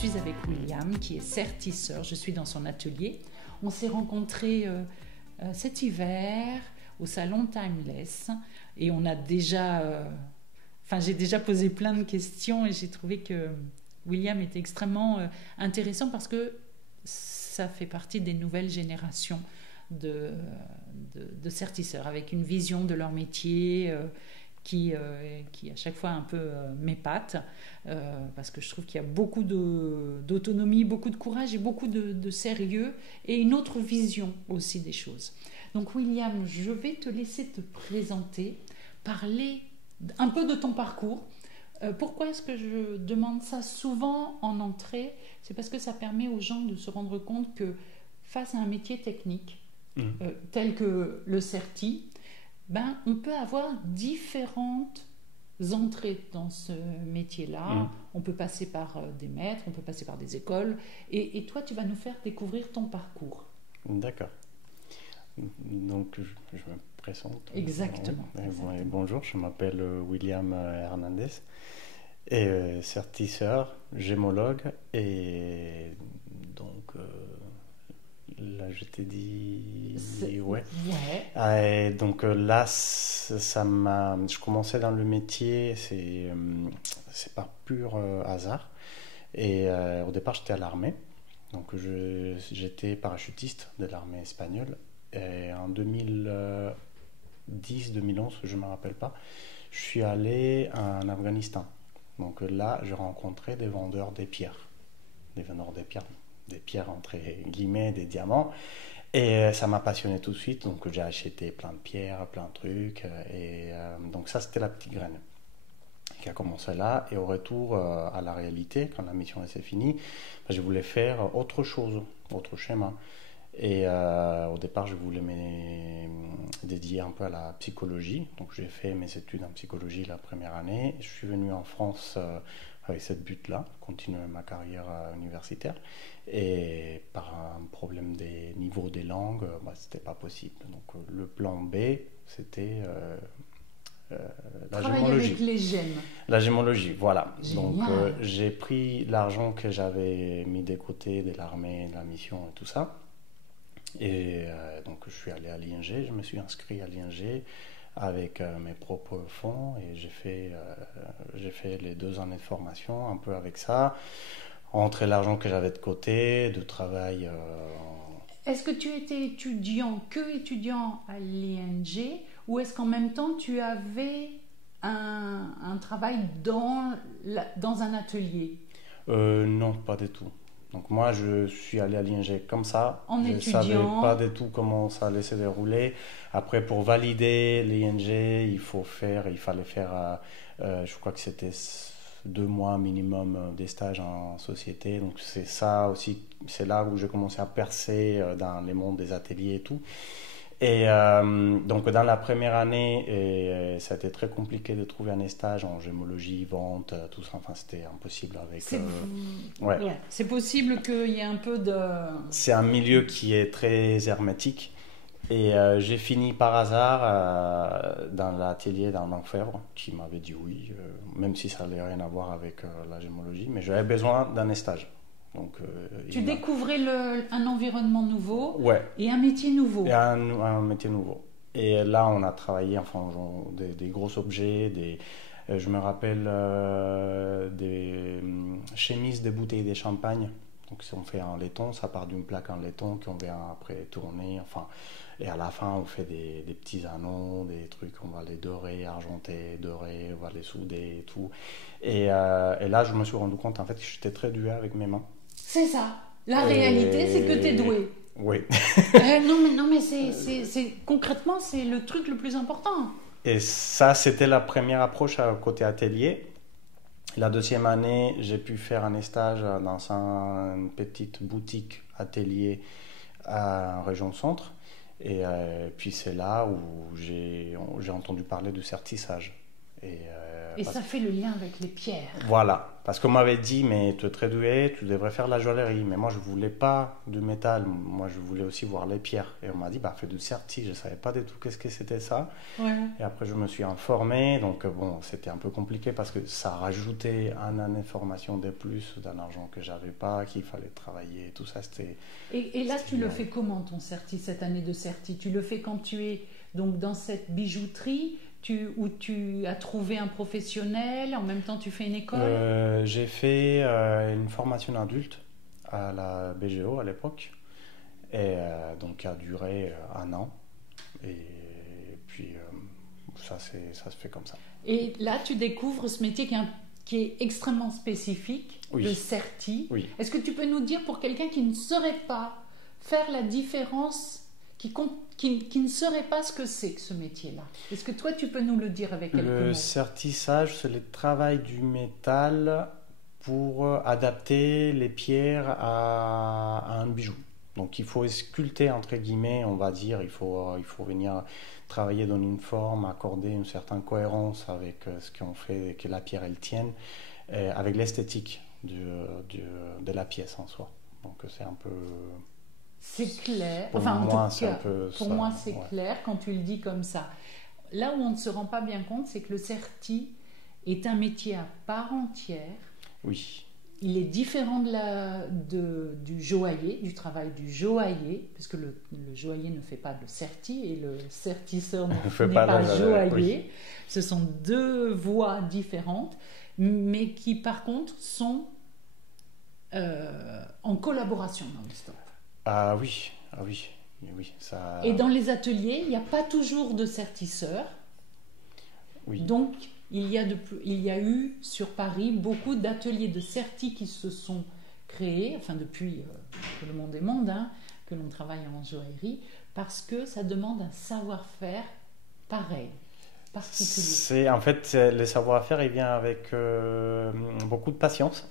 suis avec William, qui est serre-tisseur. Je suis dans son atelier. On s'est rencontrés cet hiver au salon Timeless et on a déjà... j'ai déjà posé plein de questions et j'ai trouvé que William était extrêmement intéressant parce que ça fait partie des nouvelles générations de serre-tisseurs avec une vision de leur métier qui à chaque fois un peu m'épate parce que je trouve qu'il y a beaucoup d'autonomie, beaucoup de courage et beaucoup de sérieux et une autre vision aussi des choses. Donc William, je vais te laisser te présenter, parler un peu de ton parcours. Pourquoi est-ce que je demande ça souvent en entrée? C'est parce que ça permet aux gens de se rendre compte que face à un métier technique tel que le serti, on peut avoir différentes entrées dans ce métier-là. On peut passer par des maîtres, on peut passer par des écoles. Et toi, tu vas nous faire découvrir ton parcours. D'accord. Donc, je me présente. Exactement. Bonjour, je m'appelle William Hernandez. Et sertisseur, gémologue. Et donc... Là, je t'ai dit... Ouais. Et donc là, je commençais dans le métier, c'est par pur hasard. Et au départ, j'étais à l'armée. Donc j'étais parachutiste de l'armée espagnole. Et en 2010-2011, je ne me rappelle pas, je suis allé en Afghanistan. Donc là, j'ai rencontré des vendeurs des pierres. Des pierres entre guillemets, des diamants, et ça m'a passionné tout de suite. Donc j'ai acheté plein de pierres, plein de trucs, et donc ça, c'était la petite graine qui a commencé là. Et au retour à la réalité, quand la mission s'est finie, je voulais faire autre chose, autre schéma. Et au départ, je voulais me dédier un peu à la psychologie. Donc j'ai fait mes études en psychologie la première année. Je suis venu en France avec cette but-là, continuer ma carrière universitaire. Et par un problème des niveaux des langues, c'était pas possible. Donc le plan B, c'était la gémologie. Avec les gemmes. La gémologie, voilà. Génial. Donc j'ai pris l'argent que j'avais mis de côté de l'armée, de la mission et tout ça. Et donc je suis allé à l'ING, je me suis inscrit à l'ING avec mes propres fonds et j'ai fait les 2 années de formation un peu avec ça, entre l'argent que j'avais de côté, de travail. Est-ce que tu étais étudiant à l'ING ou est-ce qu'en même temps tu avais un travail dans un atelier? Non, pas du tout. Donc moi, je suis allé à l'ING comme ça. En je étudiant. Je ne savais pas du tout comment ça allait se dérouler. Après, pour valider l'ING, il fallait faire, je crois que c'était 2 mois minimum des stages en société. Donc c'est ça aussi, c'est là où j'ai commencé à percer dans les mondes des ateliers et tout. Et donc dans la première année, ça a été très compliqué de trouver un stage en gémologie, vente, tout ça. Enfin, c'était impossible avec... C'est possible qu'il y ait un peu de... C'est un milieu qui est très hermétique. Et j'ai fini par hasard dans l'atelier dans l'Enfèvre, qui m'avait dit oui, même si ça n'avait rien à voir avec la gémologie, mais j'avais besoin d'un stage. Donc, tu découvrais un environnement nouveau et un métier nouveau. Et un métier nouveau. Et là, on a travaillé des gros objets, je me rappelle des chemises des bouteilles de champagne. Donc, si on fait un laiton, ça part d'une plaque en laiton qu'on vient après tourner. Et à la fin, on fait des petits anneaux, des trucs, on va les dorer, argenter, dorer, on va les souder et tout. Et là, je me suis rendu compte en fait que j'étais très doué avec mes mains. C'est ça. La réalité, c'est que tu es doué. Oui. non, mais concrètement, c'est le truc le plus important. Et ça, c'était la première approche côté atelier. La deuxième année, j'ai pu faire un stage dans une petite boutique atelier en région centre. Et puis c'est là où j'ai entendu parler du sertissage. Et Et ça fait le lien avec les pierres. Voilà, parce qu'on m'avait dit, mais tu es très doué, tu devrais faire de la joaillerie. Mais moi, je voulais pas du métal, moi, je voulais aussi voir les pierres. Et on m'a dit, bah, fais du certi, je savais pas du tout qu'est-ce que c'était ça. Ouais. Et après, je me suis informé, donc bon, c'était un peu compliqué parce que ça rajoutait un année de formation de plus d'un argent que j'avais pas, qu'il fallait travailler, tout ça, c'était... Et là, tu le fais comment, ton certi, cette année de certi? Tu le fais quand tu es donc dans cette bijouterie où tu as trouvé un professionnel, en même temps tu fais une école? J'ai fait une formation adulte à la BGO à l'époque, et donc qui a duré un an. Et puis ça se fait comme ça. Et là, tu découvres ce métier qui est extrêmement spécifique, Oui. le certi. Oui. Est-ce que tu peux nous dire, pour quelqu'un qui ne saurait pas faire la différence, qui ne saurait pas ce que c'est que ce métier-là? Est-ce que toi, tu peux nous le dire avec quelques Le mots? certissage, c'est le travail du métal pour adapter les pierres à un bijou. Donc il faut sculpter, entre guillemets, on va dire, il faut venir travailler dans une forme, accorder une certaine cohérence avec ce qu'on fait, que la pierre elle tienne, avec l'esthétique de la pièce en soi. Donc c'est un peu... C'est clair. Pour Enfin, moi, en tout c'est un cas, peu pour ça, moi, c'est ouais. clair quand tu le dis comme ça. Là où on ne se rend pas bien compte, c'est que le certi est un métier à part entière. Oui, Il est différent du joaillier, du travail du joaillier, parce que le joaillier ne fait pas de certi et le certisseur Ne n'est fait pas, pas joaillier. oui. Ce sont deux voies différentes, mais qui par contre sont en collaboration non-stop. ah oui, ah oui, oui, ça... Et dans les ateliers, il n'y a pas toujours de certisseur. Oui. Donc, il y a eu sur Paris beaucoup d'ateliers de certi qui se sont créés, enfin depuis que le monde est monde, hein, que l'on travaille en joaillerie, parce que ça demande un savoir-faire pareil, particulier. En fait, le savoir-faire, il vient avec beaucoup de patience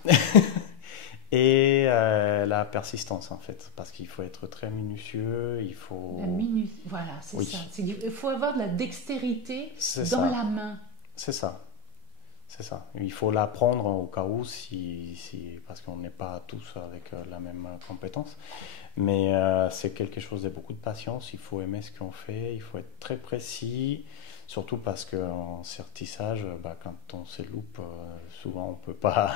et la persistance, en fait, parce qu'il faut être très minutieux, il faut... Voilà, c'est Oui. ça. Il faut avoir de la dextérité C'est dans ça. la main. C'est ça. C'est ça. Il faut l'apprendre au cas où, parce qu'on n'est pas tous avec la même compétence. Mais c'est quelque chose de beaucoup de patience. Il faut aimer ce qu'on fait, il faut être très précis. Surtout parce qu'en certissage, quand on se loupe, souvent on ne peut pas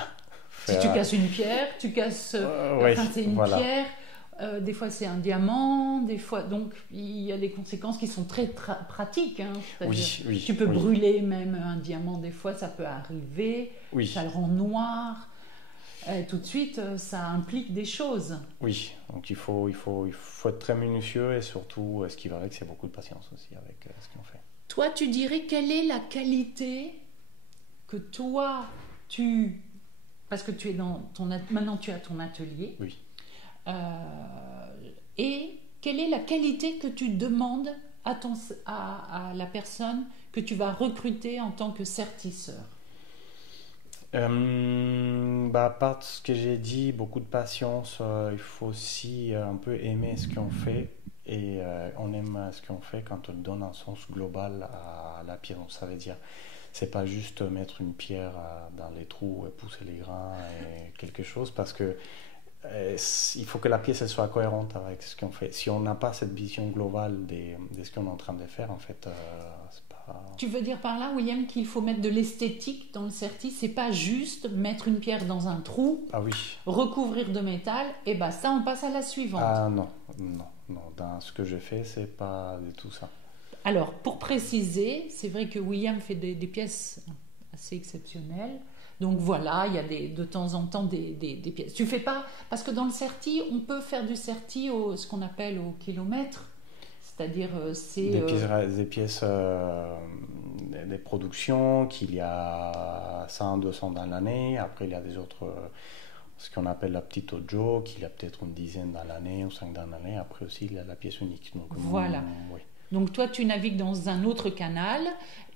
faire... Si tu casses une pierre, tu casses... ouais, enfin, c'est une voilà. pierre, des fois c'est un diamant, des fois... Donc il y a des conséquences qui sont très pratiques. Hein, Oui, oui, tu peux oui. brûler même un diamant, des fois ça peut arriver, Oui. ça le rend noir. Tout de suite, ça implique des choses. Oui, donc il faut être très minutieux et surtout, ce qui va avec, c'est beaucoup de patience aussi avec ce qu'on fait. Toi, tu dirais quelle est la qualité que toi, parce que tu es maintenant tu as ton atelier, Oui. Et quelle est la qualité que tu demandes à la personne que tu vas recruter en tant que certisseur? À part ce que j'ai dit, beaucoup de patience, il faut aussi un peu aimer ce qu'on fait. Et on aime ce qu'on fait quand on donne un sens global à la pierre. Donc, ça veut dire, c'est pas juste mettre une pierre dans les trous et pousser les grains et quelque chose, parce que il faut que la pièce elle soit cohérente avec ce qu'on fait. Si on n'a pas cette vision globale de ce qu'on est en train de faire, en fait, c'est pas... Tu veux dire par là, William, qu'il faut mettre de l'esthétique dans le certi? C'est pas juste mettre une pierre dans un trou, Ah oui. recouvrir de métal, et basta, on passe à la suivante. Ah non, non, non. Dans ce que je fais, c'est pas du tout ça. Alors, pour préciser, c'est vrai que William fait des pièces assez exceptionnelles. Donc voilà, il y a de temps en temps des pièces. Tu fais pas... Parce que dans le certi, on peut faire du certi ce qu'on appelle au kilomètre. C'est-à-dire, c'est... Des pièces, des productions qu'il y a 100, 200 dans l'année. Après, il y a des autres... ce qu'on appelle la petite Ojo, qu'il y a peut-être une dizaine dans l'année ou 5 dans l'année. Après aussi, il y a la pièce unique. Donc, voilà. Oui. Donc toi, tu navigues dans un autre canal.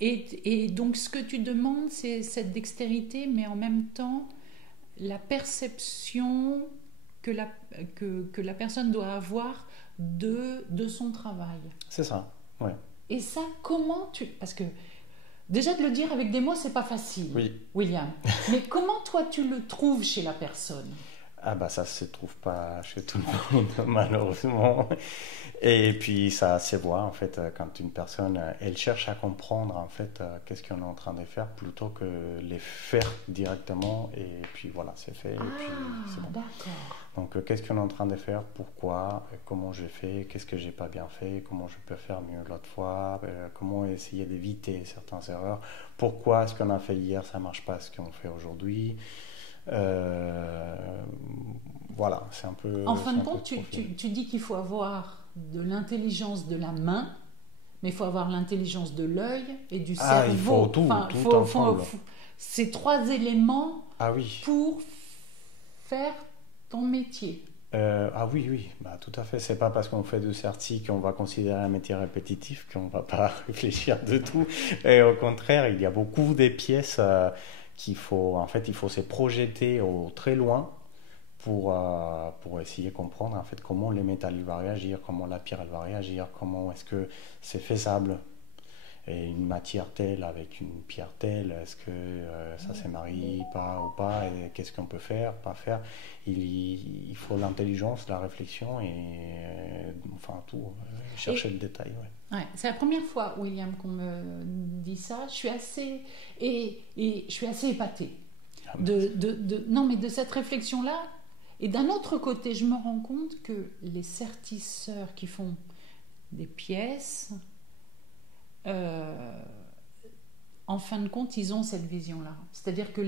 Et donc, ce que tu demandes, c'est cette dextérité, mais en même temps, la perception que la personne doit avoir de son travail. C'est ça, ouais. Et ça, comment tu... Parce que Déjà de le dire avec des mots, c'est pas facile, Oui. William. Mais comment toi tu le trouves chez la personne? Ah bah ça se trouve pas chez tout le monde malheureusement. Et puis ça se voit en fait quand une personne elle cherche à comprendre en fait qu'est-ce qu'on est en train de faire plutôt que les faire directement et puis voilà c'est fait et puis c'est bon. D'accord. Donc qu'est-ce qu'on est en train de faire, pourquoi, comment j'ai fait, qu'est-ce que j'ai pas bien fait, comment je peux faire mieux l'autre fois, comment essayer d'éviter certaines erreurs, pourquoi ce qu'on a fait hier ça marche pas ce qu'on fait aujourd'hui. Euh, voilà, c'est un peu. En fin c'est de un peu compte, de profil. tu dis qu'il faut avoir de l'intelligence de la main, mais il faut avoir l'intelligence de l'œil et du Ah, il cerveau. faut tout, Enfin, tout ensemble. ces trois éléments Ah oui. pour faire ton métier. Ah oui, oui, bah, tout à fait. C'est pas parce qu'on fait du certi qu'on va considérer un métier répétitif qu'on va pas réfléchir de tout. Et au contraire, il y a beaucoup des pièces qu'il faut, en fait, il faut se projeter au très loin pour essayer de comprendre en fait comment les métals va réagir, comment la pierre elle va réagir, comment est-ce que c'est faisable. Et une matière telle avec une pierre telle, est-ce que ça se marie pas ou pas, et qu'est-ce qu'on peut faire, pas faire. Il faut l'intelligence, la réflexion et enfin tout, chercher le détail. Ouais. Ouais, c'est la première fois, William, qu'on me dit ça. Je suis assez et je suis assez épatée non, mais de cette réflexion-là. Et d'un autre côté, je me rends compte que les sertisseurs qui font des pièces, en fin de compte, ils ont cette vision-là. C'est-à-dire que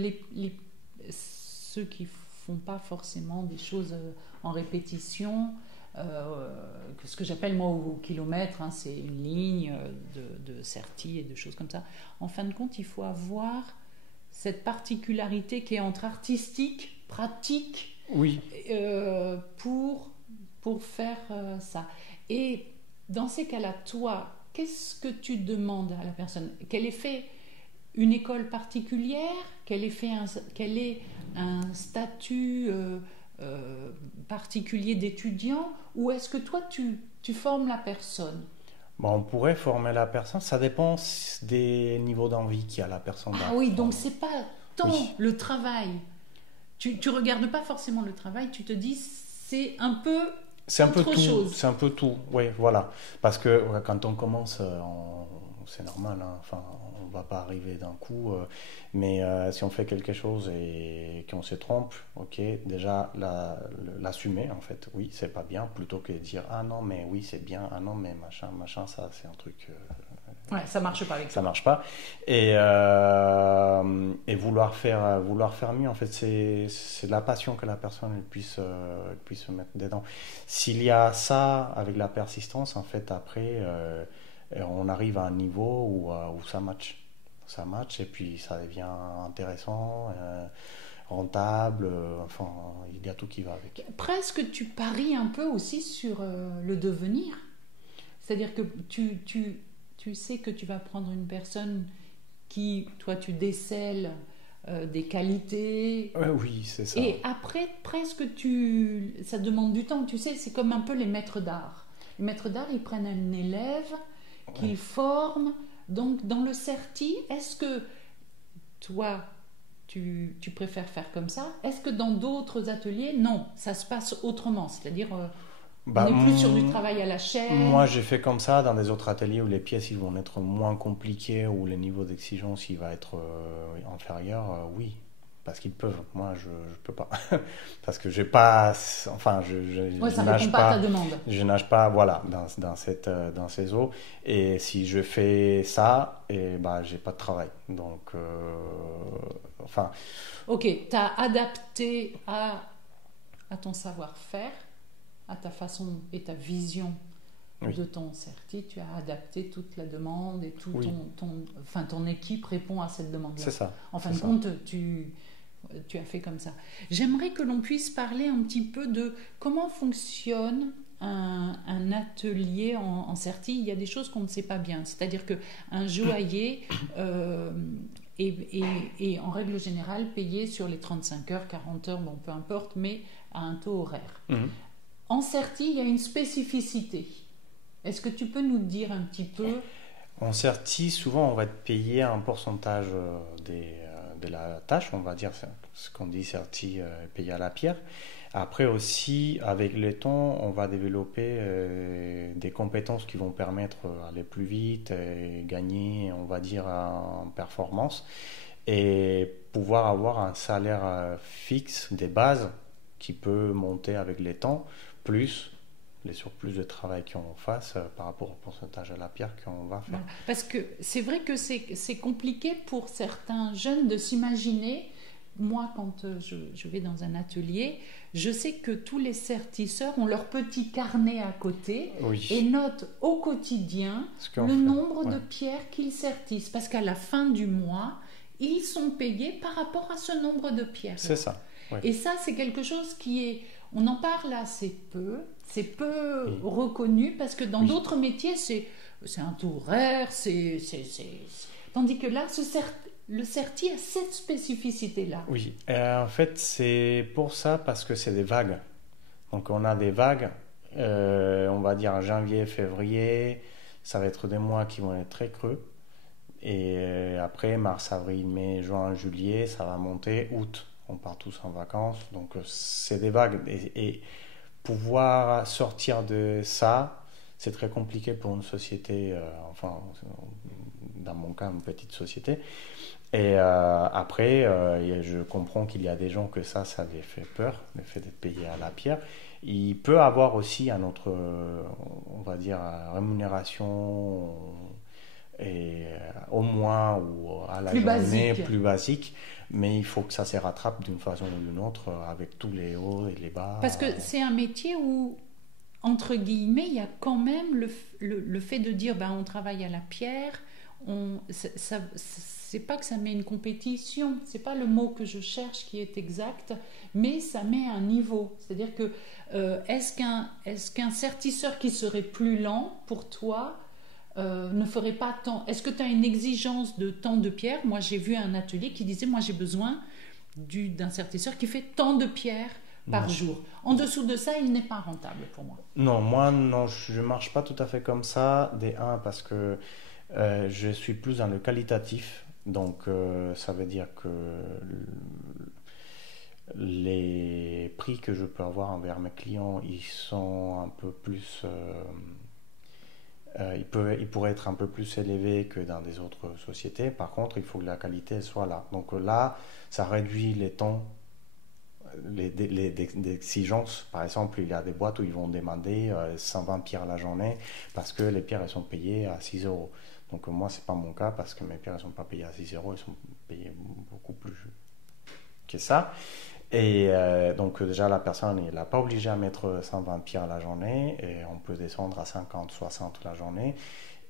ceux qui font pas forcément des choses en répétition, ce que j'appelle moi au kilomètre, hein, c'est une ligne de sertis et de choses comme ça. En fin de compte, il faut avoir cette particularité qui est entre artistique, pratique, Oui. pour faire ça. Et dans ces cas-là, toi, qu'est-ce que tu demandes à la personne? Qu'elle ait fait une école particulière, qu'elle ait un statut particulier d'étudiant, ou est-ce que toi, tu formes la personne? Bon, on pourrait former la personne, ça dépend des niveaux d'envie qu'il y a la personne Ah d'apprendre. oui, donc c'est pas tant Oui. le travail. Tu regardes pas forcément le travail, tu te dis c'est un peu C'est un peu autre tout, chose. c'est un peu tout, oui, voilà. Parce que ouais, quand on commence, c'est normal, hein, enfin, on va pas arriver d'un coup, mais si on fait quelque chose et qu'on se trompe, ok, déjà l'assumer, en fait, oui, c'est pas bien, plutôt que de dire ah non, mais oui, c'est bien, ah non, mais machin, ça, c'est un truc. Ouais, ça marche pas avec Ça ça. marche pas et vouloir faire mieux en fait c'est de la passion que la personne elle puisse se mettre dedans. S'il y a ça avec la persistance en fait après on arrive à un niveau où ça match et puis ça devient intéressant, rentable, enfin il y a tout qui va avec. Presque tu paries un peu aussi sur le devenir. C'est-à-dire que tu sais que tu vas prendre une personne qui, toi, tu décèles des qualités. Oui, c'est ça. Et après, presque, ça demande du temps. Tu sais, c'est comme un peu les maîtres d'art. Les maîtres d'art, ils prennent un élève qu'ils forment. Donc, dans le certi, est-ce que toi, tu préfères faire comme ça? Est-ce que dans d'autres ateliers, non, ça se passe autrement? C'est-à-dire, on est plus sur du travail à la chaîne. Moi, j'ai fait comme ça dans des autres ateliers où les pièces ils vont être moins compliquées, où le niveau d'exigence il va être inférieur. Oui, parce qu'ils peuvent. Moi, je peux pas. Parce que j'ai pas. Enfin, Ouais, ça nage répond pas à pas. ta demande. Je nage pas, voilà, dans ces eaux. Et si je fais ça, et bah, j'ai pas de travail. Donc, enfin. Ok, tu as adapté à ton savoir-faire, à ta façon et ta vision Oui. de ton certi, tu as adapté toute la demande et tout Oui. ton équipe répond à cette demande-là. C'est ça. En fin c'est de ça. compte, tu as fait comme ça. J'aimerais que l'on puisse parler un petit peu de comment fonctionne un atelier en certi. Il y a des choses qu'on ne sait pas bien. C'est-à-dire qu'un joaillier est en règle générale payé sur les 35 heures, 40 heures, bon, peu importe, mais à un taux horaire. Mhm. En certi, il y a une spécificité. Est-ce que tu peux nous dire un petit peu En certi, souvent, on va être payé un pourcentage de la tâche, on va dire, ce qu'on dit certi, payé à la pierre. Après aussi, avec le temps, on va développer des compétences qui vont permettre d'aller plus vite et gagner, on va dire, en performance et pouvoir avoir un salaire fixe des bases qui peut monter avec les temps, plus les surplus de travail qu'on fasse par rapport au pourcentage à la pierre qu'on va faire. Voilà. Parce que c'est vrai que c'est compliqué pour certains jeunes de s'imaginer. Moi, quand je vais dans un atelier, je sais que tous les sertisseurs ont leur petit carnet à côté et notent au quotidien le nombre de pierres qu'ils sertissent. Parce qu'à la fin du mois, ils sont payés par rapport à ce nombre de pierres. C'est ça. Oui. Et ça, c'est quelque chose qui est... On en parle assez peu. C'est peu reconnu parce que dans d'autres métiers, c'est un taux horaire, tandis que là, le certi a cette spécificité-là. Oui, en fait, c'est pour ça parce que c'est des vagues. Donc, on a des vagues, on va dire janvier, février, ça va être des mois qui vont être très creux. Et après, mars, avril, mai, juin, juillet, ça va monter, août, on part tous en vacances. Donc, c'est des vagues. Et pouvoir sortir de ça, c'est très compliqué pour une société, enfin, dans mon cas, une petite société. Et après, je comprends qu'il y a des gens que ça les fait peur, le fait d'être payé à la pierre. Il peut avoir aussi un autre, on va dire, rémunération et au mois ou à la journée plus basique. Mais il faut que ça se rattrape d'une façon ou d'une autre avec tous les hauts et les bas. Parce que c'est un métier où, entre guillemets, il y a quand même le fait de dire on travaille à la pierre. C'est pas que ça met une compétition, c'est pas le mot que je cherche qui est exact, mais ça met un niveau. C'est-à-dire que est-ce qu'un sertisseur qui serait plus lent pour toi ne ferait pas tant? Est-ce que tu as une exigence de tant de pierres? Moi, j'ai vu un atelier qui disait moi j'ai besoin d'un sertisseur qui fait tant de pierres par jour. En dessous de ça, il n'est pas rentable pour moi. Non, moi non, je marche pas tout à fait comme ça. Parce que je suis plus dans le qualitatif, donc ça veut dire que les prix que je peux avoir envers mes clients, ils sont un peu plus, ils pourraient être un peu plus élevés que dans des autres sociétés. Par contre, il faut que la qualité soit là. Donc là, ça réduit les temps, les exigences. Par exemple, il y a des boîtes où ils vont demander 120 pierres à la journée parce que les pierres elles sont payées à 6 euros. Donc moi, c'est pas mon cas parce que mes pierres ne sont pas payées à 6 euros, elles sont payées beaucoup plus que ça. Et donc déjà, la personne n'est pas obligée à mettre 120 pierres à la journée et on peut descendre à 50, 60 la journée.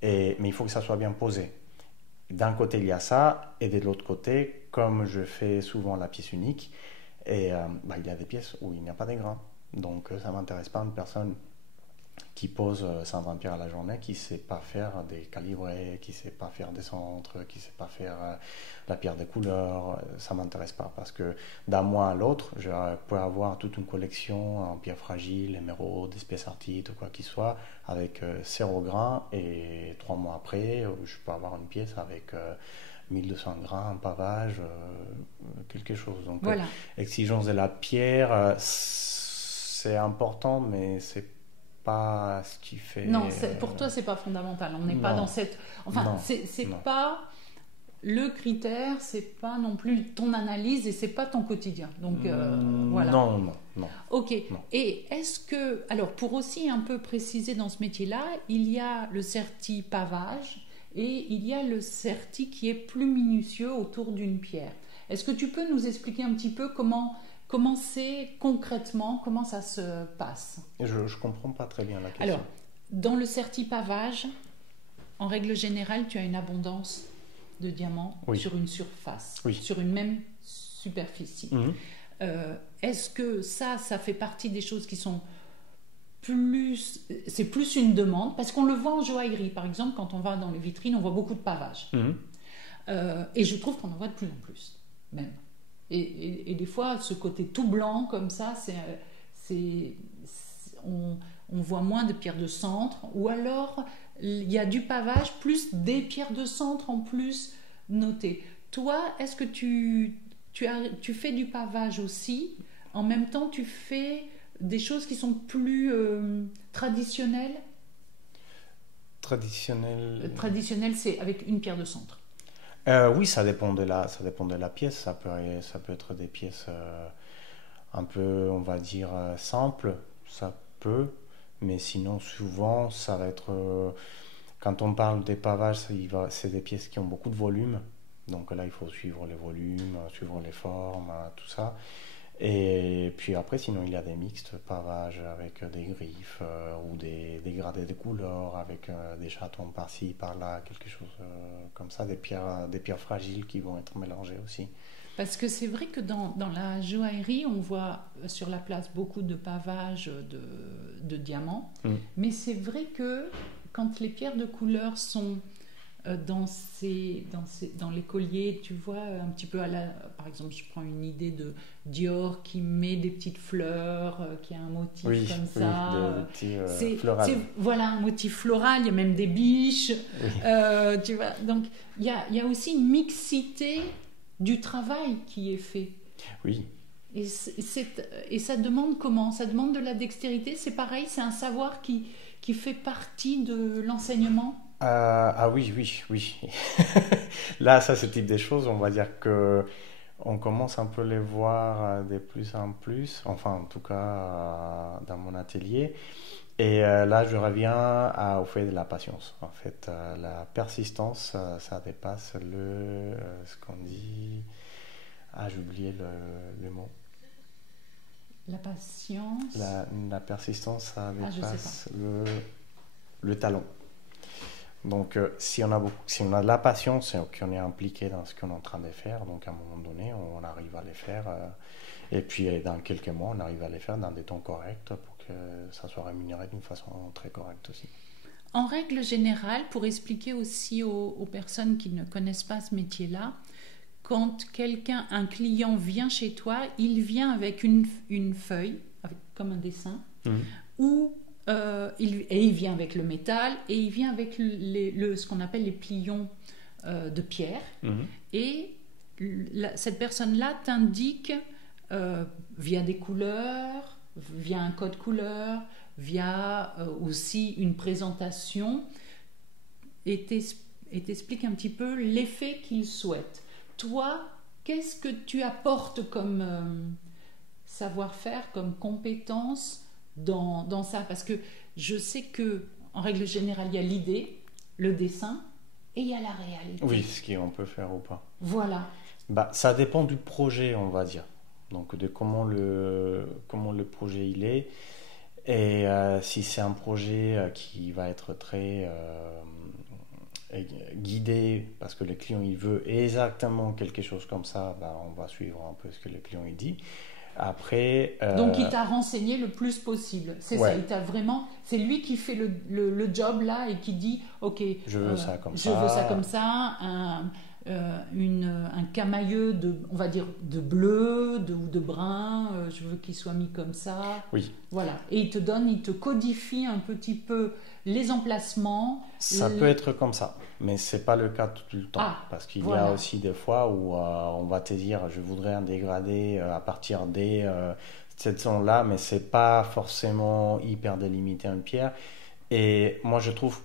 Mais il faut que ça soit bien posé. D'un côté, il y a ça et de l'autre côté, comme je fais souvent la pièce unique, il y a des pièces où il n'y a pas de grains. Donc ça ne m'intéresse pas une personne qui pose 120 pierres à la journée, qui ne sait pas faire des calibrés, qui ne sait pas faire des centres, qui ne sait pas faire la pierre des couleurs, ça ne m'intéresse pas parce que d'un mois à l'autre, je peux avoir toute une collection en pierre fragile, émeraude, spessartite ou quoi qu'il soit, avec 0 grains et 3 mois après, je peux avoir une pièce avec 1200 grains, un pavage, quelque chose. Donc, voilà. Exigence de la pierre, c'est important, mais c'est pas ce qui fait... Non, pour toi, c'est pas fondamental. On n'est pas dans cette... Enfin, c'est pas... Le critère, c'est pas non plus ton analyse et c'est pas ton quotidien. Donc, voilà. Non. Ok. Non. Et est-ce que... Alors, pour aussi un peu préciser dans ce métier-là, il y a le certi pavage et il y a le certi qui est plus minutieux autour d'une pierre. Est-ce que tu peux nous expliquer un petit peu comment c'est concrètement, comment ça se passe? Je ne comprends pas très bien la question. Alors, dans le certi pavage, en règle générale, tu as une abondance de diamants sur une surface, sur une même superficie. Est-ce que ça fait partie des choses qui sont plus... C'est plus une demande, parce qu'on le voit en joaillerie. Par exemple, quand on va dans les vitrines, on voit beaucoup de pavage. Et je trouve qu'on en voit de plus en plus, même. Et des fois, ce côté tout blanc comme ça, on voit moins de pierres de centre, ou alors il y a du pavage plus des pierres de centre en plus notées. Toi, est-ce que tu fais du pavage aussi? En même temps, tu fais des choses qui sont plus traditionnelles? Traditionnelles, c'est avec une pierre de centre. Oui, ça dépend de la pièce. Ça peut être des pièces un peu, on va dire, simples. Ça peut, mais sinon, souvent, ça va être... quand on parle des pavages, c'est des pièces qui ont beaucoup de volume. Donc là, il faut suivre les volumes, suivre les formes, tout ça. Et puis après, sinon, il y a des mixtes pavages avec des griffes ou des dégradés de couleurs avec des chatons par-ci, par-là, quelque chose comme ça, des pierres fragiles qui vont être mélangées aussi. Parce que c'est vrai que dans la joaillerie, on voit sur la place beaucoup de pavages de diamants. Mais c'est vrai que quand les pierres de couleur sont dans les colliers, tu vois, un petit peu par exemple, je prends une idée de Dior qui met des petites fleurs, qui a un motif comme ça. Des petits florales. Voilà, un motif floral, il y a même des biches. Tu vois, donc il y a aussi une mixité du travail qui est fait. Oui. Et ça demande comment? Ça demande de la dextérité. C'est pareil, c'est un savoir qui fait partie de l'enseignement. Oui. Là, ça, ce type de choses, on va dire que on commence un peu les voir de plus en plus, enfin, en tout cas, dans mon atelier. Et là, je reviens au fait de la patience. En fait, la persistance, ça dépasse ce qu'on dit... j'ai oublié le mot. La patience. La persistance, ça dépasse le talent. Donc, si on a de la patience et qu'on est impliqué dans ce qu'on est en train de faire, donc à un moment donné, on arrive à les faire. Et puis, dans quelques mois, on arrive à les faire dans des temps corrects pour que ça soit rémunéré d'une façon très correcte aussi. En règle générale, pour expliquer aussi aux personnes qui ne connaissent pas ce métier-là, quand un client vient chez toi, il vient avec une feuille, comme un dessin, ou il vient avec le métal, et il vient avec ce qu'on appelle les pliants de pierre. Et cette personne-là t'indique, via des couleurs, via un code couleur, via aussi une présentation, et t'explique un petit peu l'effet qu'il souhaite. Toi, qu'est-ce que tu apportes comme savoir-faire, comme compétence dans ça? Parce que je sais que en règle générale, il y a l'idée, le dessin, et il y a la réalité. Oui, ce qu'on peut faire ou pas. Voilà. Ça dépend du projet, on va dire. Donc, de comment le projet il est. Et si c'est un projet qui va être très... guidé parce que le client il veut exactement quelque chose comme ça, on va suivre un peu ce que le client il dit. Après, donc il t'a renseigné le plus possible, c'est ça, il t'a vraiment, c'est lui qui fait le job là et qui dit ok, je veux ça comme ça, je veux ça comme ça, un camailleux on va dire de bleu ou de brun, je veux qu'il soit mis comme ça. Oui. Voilà, et il te codifie un petit peu les emplacements. Ça peut être comme ça, mais c'est pas le cas tout le temps, parce qu'il y a aussi des fois où on va te dire je voudrais un dégradé à partir des cette zone là, mais c'est pas forcément hyper délimité en pierre. Et moi je trouve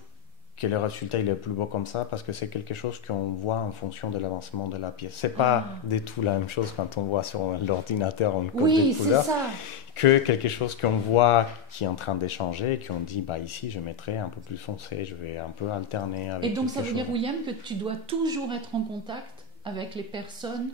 que le résultat il est plus beau comme ça parce que c'est quelque chose qu'on voit en fonction de l'avancement de la pièce. C'est pas du tout la même chose quand on voit sur l'ordinateur en code de couleur que quelque chose qu'on voit qui est en train d'échanger et qu'on dit ici je mettrai un peu plus foncé, je vais un peu alterner avec. Et donc ça veut dire, William, que tu dois toujours être en contact avec les personnes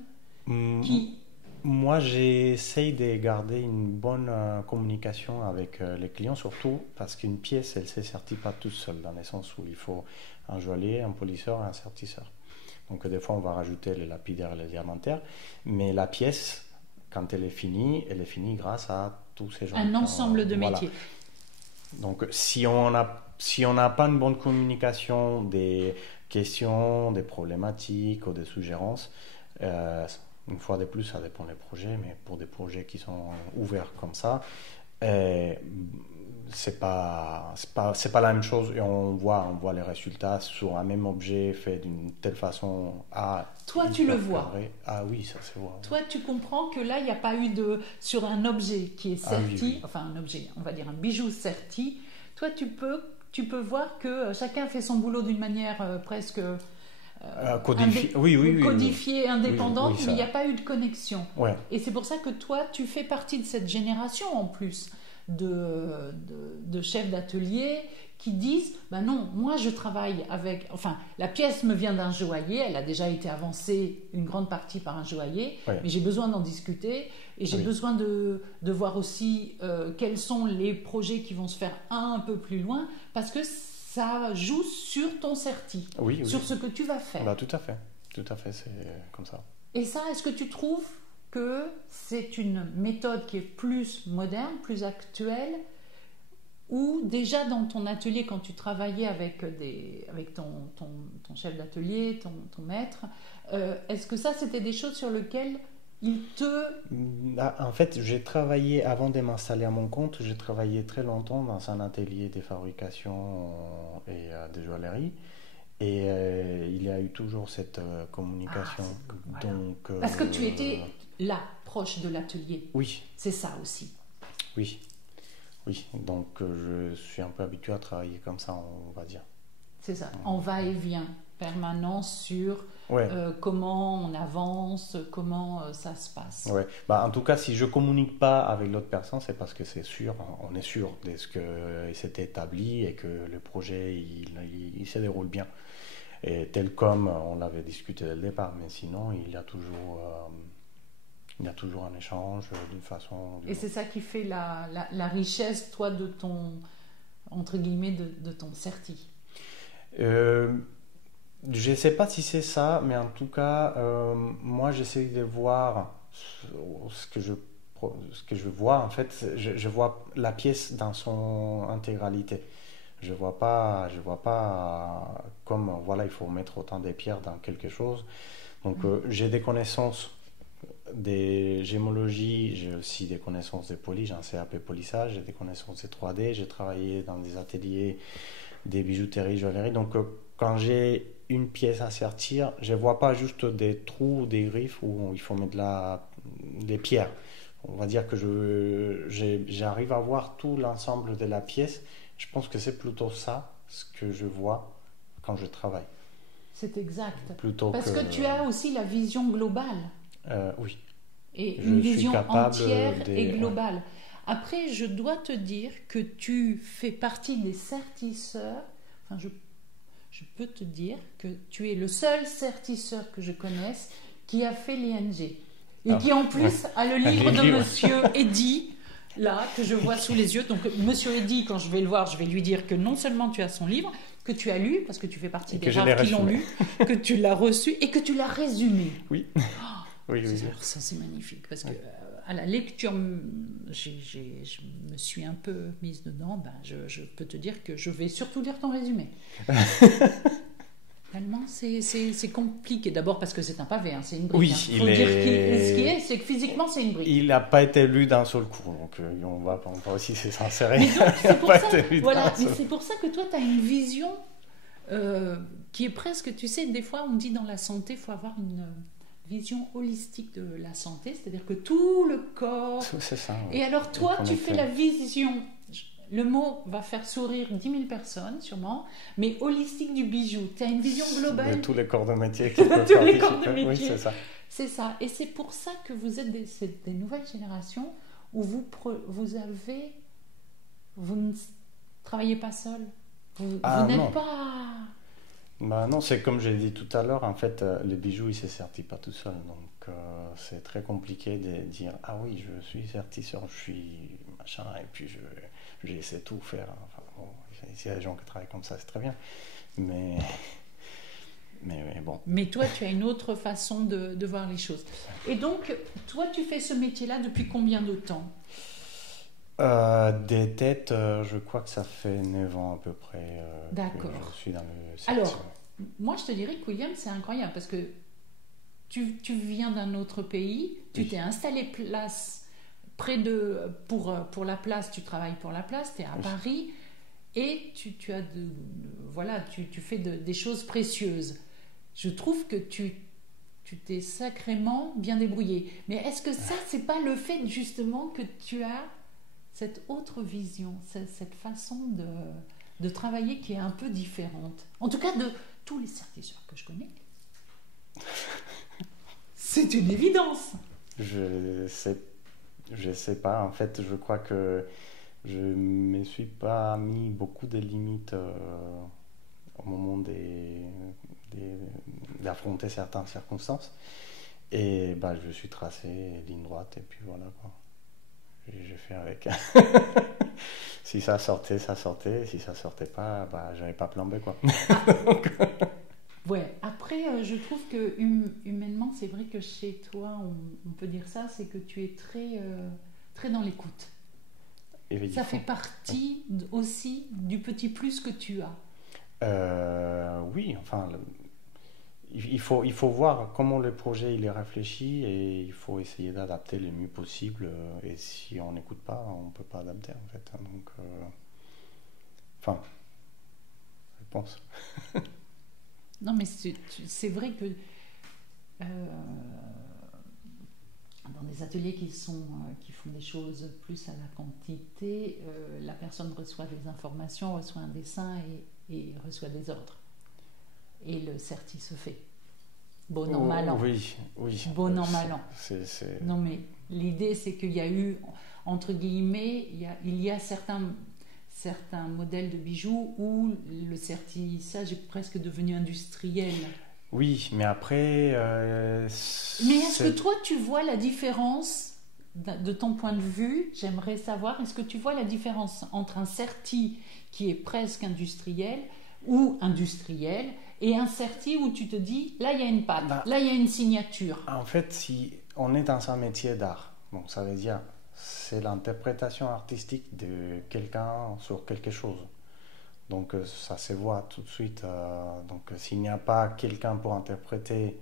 qui... Moi, j'essaye de garder une bonne communication avec les clients, surtout parce qu'une pièce, elle ne se sertit pas toute seule, dans le sens où il faut un joaillier, un polisseur et un sertisseur. Donc, des fois, on va rajouter les lapidaires et les diamantaires, mais la pièce, quand elle est finie grâce à tous ces gens. Un ensemble de métiers. Donc, si on n'a pas une bonne communication des questions, des problématiques ou des suggérances, une fois de plus, ça dépend des projets, mais pour des projets qui sont ouverts comme ça, c'est pas la même chose et on voit les résultats sur un même objet fait d'une telle façon. Toi, tu le vois. Ah oui, ça se voit. Toi, tu comprends que là, il n'y a pas eu sur un objet qui est serti, oui. enfin un objet, on va dire un bijou serti. Toi, tu peux voir que chacun fait son boulot d'une manière presque codifiée, indépendante, mais il n'y a pas eu de connexion. Ouais. Et c'est pour ça que toi, tu fais partie de cette génération en plus de chefs d'atelier qui disent ben non, moi je travaille avec, enfin la pièce me vient d'un joaillier, elle a déjà été avancée une grande partie par un joaillier, mais j'ai besoin d'en discuter et j'ai besoin de voir aussi quels sont les projets qui vont se faire un peu plus loin, parce que ça joue sur ton certi, sur ce que tu vas faire. Bah, tout à fait, c'est comme ça. Et ça, est-ce que tu trouves que c'est une méthode qui est plus moderne, plus actuelle, ou déjà dans ton atelier, quand tu travaillais avec ton chef d'atelier, ton maître, est-ce que ça, c'était des choses sur lesquelles il te... En fait, j'ai travaillé, avant de m'installer à mon compte, j'ai travaillé très longtemps dans un atelier de fabrication et de joaillerie. Et il y a eu toujours cette communication. Voilà. Donc, parce que tu étais là, proche de l'atelier. Oui. C'est ça aussi. Oui. Donc je suis un peu habitué à travailler comme ça, on va dire. C'est ça, en va-et-vient permanent sur comment on avance, comment ça se passe. Ouais. Bah, en tout cas, si je communique pas avec l'autre personne, c'est parce que c'est sûr, on est sûr de ce qu'il s'est établi et que le projet il se déroule bien. Et tel comme on l'avait discuté dès le départ, mais sinon il y a toujours un échange d'une façon. Et c'est ça qui fait la richesse, toi, de ton, entre guillemets, de ton certi. Je ne sais pas si c'est ça, mais en tout cas, moi j'essaie de voir ce que je vois. En fait, je vois la pièce dans son intégralité. Je vois pas comme voilà, il faut mettre autant de pierres dans quelque chose. Donc j'ai des connaissances des gémologies, j'ai aussi des connaissances de poly, j'ai un CAP polissage, j'ai des connaissances de 3D, j'ai travaillé dans des ateliers des bijouteries, joaillerie. Donc quand j'ai une pièce à sertir, je vois pas juste des trous, des griffes où il faut mettre des pierres. On va dire que j'arrive à voir tout l'ensemble de la pièce. Je pense que c'est plutôt ça ce que je vois quand je travaille. C'est exact. Parce que tu as aussi la vision globale. Oui. Et une vision entière et globale. Ouais. Après, je dois te dire que tu fais partie des certisseurs. Enfin, je peux te dire que tu es le seul certisseur que je connaisse qui a fait l'ING. Et qui en plus a le livre de Monsieur Eddy, là, que je vois sous les yeux. Donc, Monsieur Eddy, quand je vais le voir, je vais lui dire que non seulement tu as son livre, que tu as lu, parce que tu fais partie des rares qui l'ont lu, que tu l'as reçu et que tu l'as résumé. Oui. Oui. Ça, c'est magnifique, parce que à la lecture, je me suis un peu mise dedans. Je peux te dire que je vais surtout lire ton résumé. Tellement, c'est compliqué. D'abord parce que c'est un pavé, c'est une brique. Oui, ce qui est, c'est que physiquement, c'est une brique. Il n'a pas été lu d'un seul coup, donc on va aussi s'insérer. C'est pour ça que toi, tu as une vision qui est presque, tu sais, des fois, on dit dans la santé, il faut avoir une vision holistique de la santé, c'est-à-dire que tout le corps... C'est ça. Ouais. Et alors toi, tu fais la vision... Le mot va faire sourire 10 000 personnes, sûrement, mais holistique du bijou. Tu as une vision globale. De tous les corps de métier qui peuvent tous les corps de métier. Oui, c'est ça. C'est ça. Et c'est pour ça que vous êtes des nouvelles générations où vous ne travaillez pas seul. Vous n'êtes pas... Bah non, c'est comme j'ai dit tout à l'heure, en fait, le bijou, il ne se sertit pas tout seul. Donc, c'est très compliqué de dire « Ah oui, je suis sertisseur, je suis machin, et puis je sais tout faire. » Enfin, bon, s'il y a des gens qui travaillent comme ça, c'est très bien. Mais bon. Mais toi, tu as une autre façon de voir les choses. Et donc, toi, tu fais ce métier-là depuis combien de temps ? Des têtes, je crois que ça fait 9 ans à peu près. D'accord. Que je suis dans le secteur. Alors, moi, je te dirais que William, c'est incroyable parce que tu viens d'un autre pays, tu t'es installé pour la place, tu travailles pour la place, tu es à Paris et tu fais des choses précieuses. Je trouve que tu t'es sacrément bien débrouillé. Mais est-ce que ça, c'est pas le fait justement que tu as cette autre vision, cette façon de travailler qui est un peu différente? En tout cas, de tous les certisseurs que je connais. C'est une évidence. Je sais pas. En fait, je crois que je me suis pas mis beaucoup de limites au moment d'affronter certaines circonstances. Et je suis tracé ligne droite et puis voilà quoi. J'ai fait avec. Si ça sortait, ça sortait. Si ça sortait pas, j'avais pas plan B quoi. Ouais. Après, je trouve que humainement, c'est vrai que chez toi, on peut dire ça, c'est que tu es très, très dans l'écoute. Ça fait partie aussi du petit plus que tu as. Oui, enfin, il faut voir comment le projet il est réfléchi et il faut essayer d'adapter le mieux possible. Et si on n'écoute pas, on ne peut pas adapter en fait. Donc, je pense. Non, mais c'est vrai que dans des ateliers qui font des choses plus à la quantité, la personne reçoit des informations, reçoit un dessin et reçoit des ordres. Et le certi se fait. Bon an, mal an. Oui. Bon an, mal an. Non, mais l'idée, c'est qu'il y a eu, entre guillemets, il y a certains modèles de bijoux où le sertissage est presque devenu industriel. Oui, mais après... mais est-ce que toi, tu vois la différence, de ton point de vue, j'aimerais savoir, est-ce que tu vois la différence entre un serti qui est presque industriel et un serti où tu te dis, là, il y a une patte, là, il y a une signature? En fait, si on est dans un métier d'art, bon, ça veut dire c'est l'interprétation artistique de quelqu'un sur quelque chose. Donc ça se voit tout de suite. Donc s'il n'y a pas quelqu'un pour interpréter,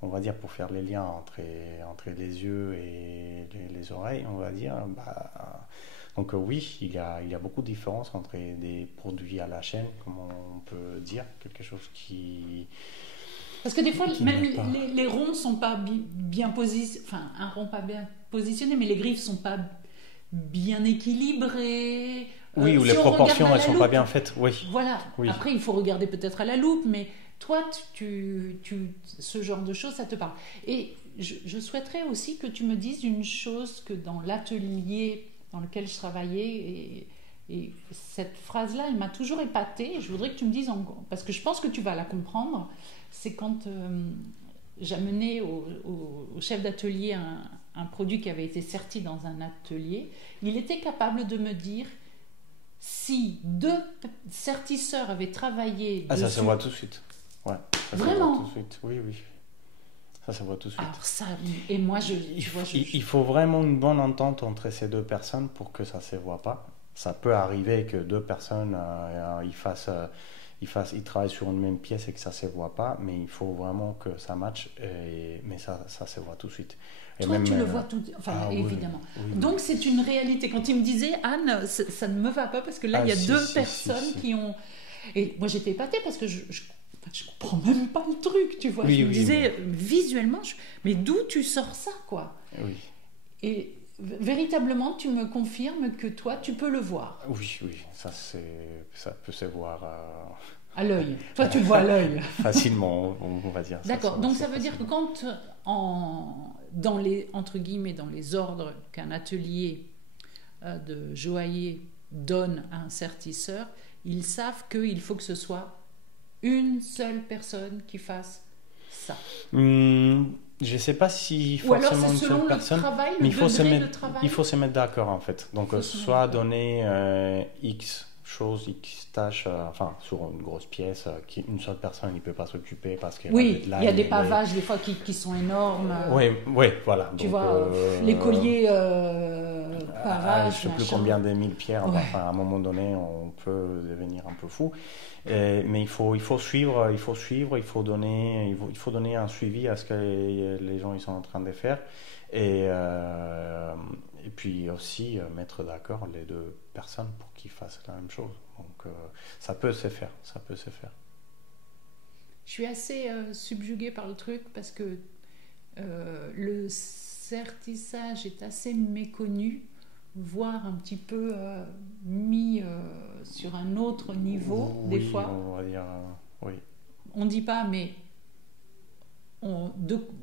on va dire pour faire les liens entre les yeux et les oreilles, on va dire, donc oui, il y a beaucoup de différences entre des produits à la chaîne, comme on peut dire, quelque chose qui... Parce que des fois, même les ronds sont pas bien positionnés, enfin un rond pas bien positionné, mais les griffes sont pas bien équilibrées. Oui, ou les proportions, elles sont pas bien faites. Oui. Voilà. Oui. Après, il faut regarder peut-être à la loupe, mais toi, ce genre de choses, ça te parle. Et je souhaiterais aussi que tu me dises une chose que dans l'atelier dans lequel je travaillais, et cette phrase-là, elle m'a toujours épatée. Je voudrais que tu me dises, parce que je pense que tu vas la comprendre, c'est quand j'amenais au chef d'atelier un produit qui avait été serti dans un atelier, il était capable de me dire si 2 sertisseurs avaient travaillé dessus... ça se voit tout de suite. Ouais, ça vraiment? Se voit tout de suite. Oui. Ça se voit tout de suite. Alors ça, et moi, il faut vraiment une bonne entente entre ces 2 personnes pour que ça ne se voit pas. Ça peut arriver que 2 personnes ils travaillent sur une même pièce et que ça ne se voit pas, mais il faut vraiment que ça matche, mais ça se voit tout de suite. Et toi, même, tu le vois tout... Enfin, évidemment. Oui. Donc, c'est une réalité. Quand il me disait, Anne, ça ne me va pas, parce que là, il y a 2 personnes qui ont... Et moi, j'étais épatée, parce que je comprends même pas le truc, tu vois. Je me disais, visuellement, mais d'où tu sors ça, quoi? Oui. Et véritablement, tu me confirmes que toi, tu peux le voir. Oui, ça peut se voir... À l'œil. Toi, tu le vois à l'œil. Facilement, on va dire. D'accord. Donc, ça veut dire que quand, dans les ordres qu'un atelier de joaillier donne à un sertisseur, ils savent qu'il faut que ce soit une seule personne qui fasse ça. Je ne sais pas si forcément une seule personne, mais il faut se mettre d'accord en fait. Donc soit donner X choses, X tâches, sur une grosse pièce, une seule personne ne peut pas s'occuper parce que... Oui, il y a des pavages des fois qui sont énormes. Oui, voilà. Tu vois, les colliers pavage, je ne sais plus machin. combien des mille pierres. Ouais. Enfin, à un moment donné, on peut devenir un peu fou. Mais il faut suivre, il faut donner un suivi à ce que les gens ils sont en train de faire. Et puis aussi mettre d'accord les deux personnes pour qu'ils fassent la même chose. Donc ça peut se faire, ça peut se faire. Je suis assez subjuguée par le truc parce que le sertissage est assez méconnu, voire un petit peu mis sur un autre niveau, Oui, des fois. on va dire, oui. On ne dit pas, mais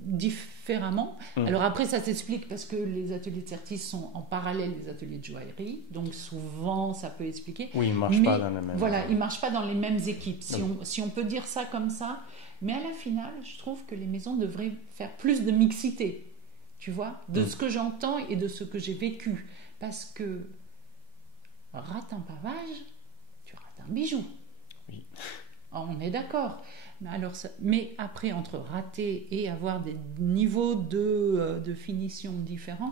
différemment. Alors après, ça s'explique parce que les ateliers de sertis sont en parallèle des ateliers de joaillerie, donc souvent ça peut expliquer. Oui, ils ne marchent pas dans les mêmes... Voilà, ils ne marchent pas dans les mêmes équipes, Oui. si on peut dire ça comme ça. Mais à la finale, je trouve que les maisons devraient faire plus de mixité, tu vois, de ce que j'entends et de ce que j'ai vécu. Parce que rate un pavage, tu rates un bijou. Oui. On est d'accord. Mais après, entre rater et avoir des niveaux de finition différents,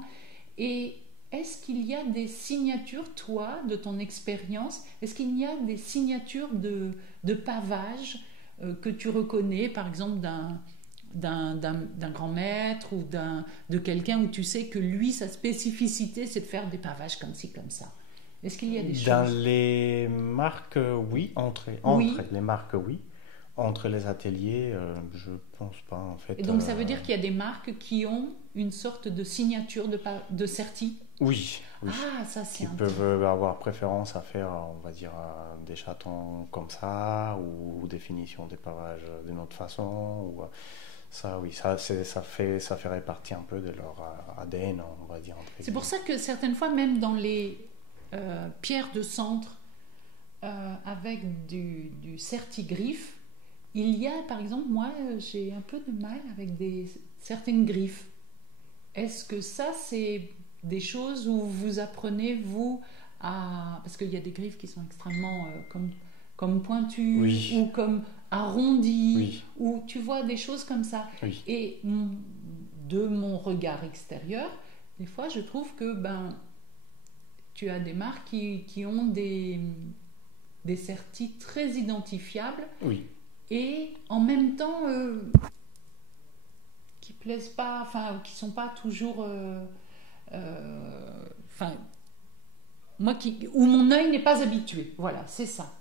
et est-ce qu'il y a des signatures, toi, de ton expérience, est-ce qu'il y a des signatures de pavage que tu reconnais, par exemple, d'un grand maître ou de quelqu'un où tu sais que lui, sa spécificité, c'est de faire des pavages comme ci, comme ça? Est-ce qu'il y a des Dans choses? les marques, oui. Entre les marques, oui. Entre les ateliers, je pense pas en fait. Et donc ça veut dire qu'il y a des marques qui ont une sorte de signature de certi? Oui, oui. Ah, ça c'est Qui peuvent avoir préférence à faire, on va dire, des chatons comme ça ou des finitions des pavages d'une autre façon. Ça, oui, ça fait partie un peu de leur ADN, on va dire. C'est pour ça que certaines fois, même dans les pierres de centre avec du certi-griffe, il y a, par exemple, moi, j'ai un peu de mal avec certaines griffes. Est-ce que ça, c'est des choses où vous apprenez, vous, à... Parce qu'il y a des griffes qui sont extrêmement comme pointues, Oui. ou comme arrondies, Oui. ou tu vois, des choses comme ça. Oui. Et de mon regard extérieur, des fois, je trouve que tu as des marques qui ont des certis très identifiables. Oui. Et en même temps qui plaisent pas, enfin qui sont pas toujours où mon œil n'est pas habitué, voilà, c'est ça.